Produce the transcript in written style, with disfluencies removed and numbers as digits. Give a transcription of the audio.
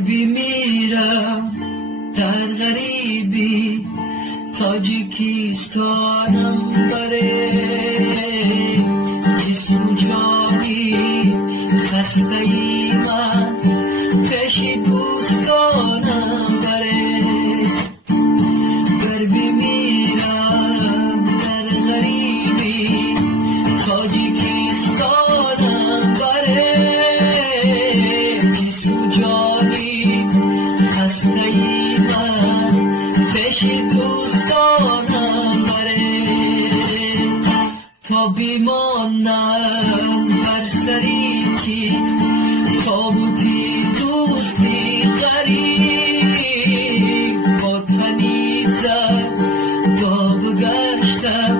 بمیرم در غریبی تاجیکستانم بره جسم و جانی خسته ای من پیش دوستانم بره گر بمیرم در غریبی تاجیکستانم بره جسم و جانی خسته ای من پیش دوستانم بره تا بیمانم بر سری که تابوتی دوستی غریب با تنیزه با بگشتم